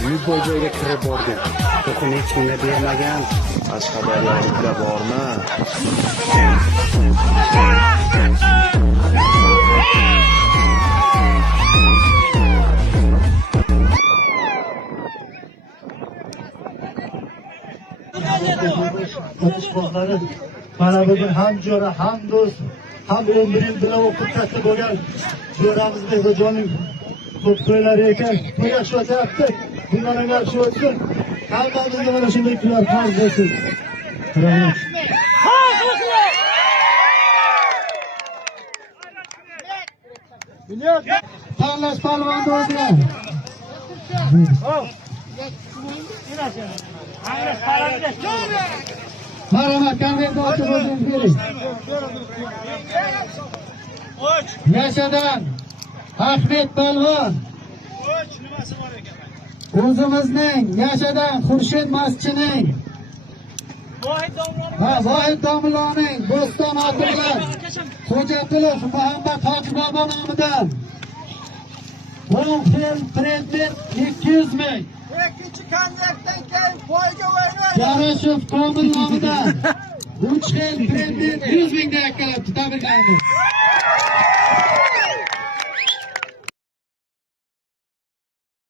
Любой joyga kirib borgan. To'qini hech kimga bermagan. Qashqadaryoliklar bormi? Mana bugun ham jo'ra, ham do'st, ham 11 yil bilan o'qib katta bo'lgan jo'ramiz Behzojoning ko'p to'ylari ekan. Bu yaxshi o'tyapti. Bundan ham yaxshi o'tsin. Hammamizga mana shunday kunlar farz bo'lsin. Rahmat. Tanlash palvonni o'zlar. Marhamat, konvertni ochib o'zingiz bering. Yashadan Ahmed Palvon. O'zimizning Yashadan Xurshid Maschining. Vohid domlaning Bo'ston Otalar. Xo'jaqulov Muhammad Hoji bobo nomidan 10 xil predmet 200 ming. Ikkinchi konvertdan keyin poyga o'ynaydi. Yarashov Komil nomidan 3 xil predmet 100 mingdan yakkalabdi. Tabriklaymiz.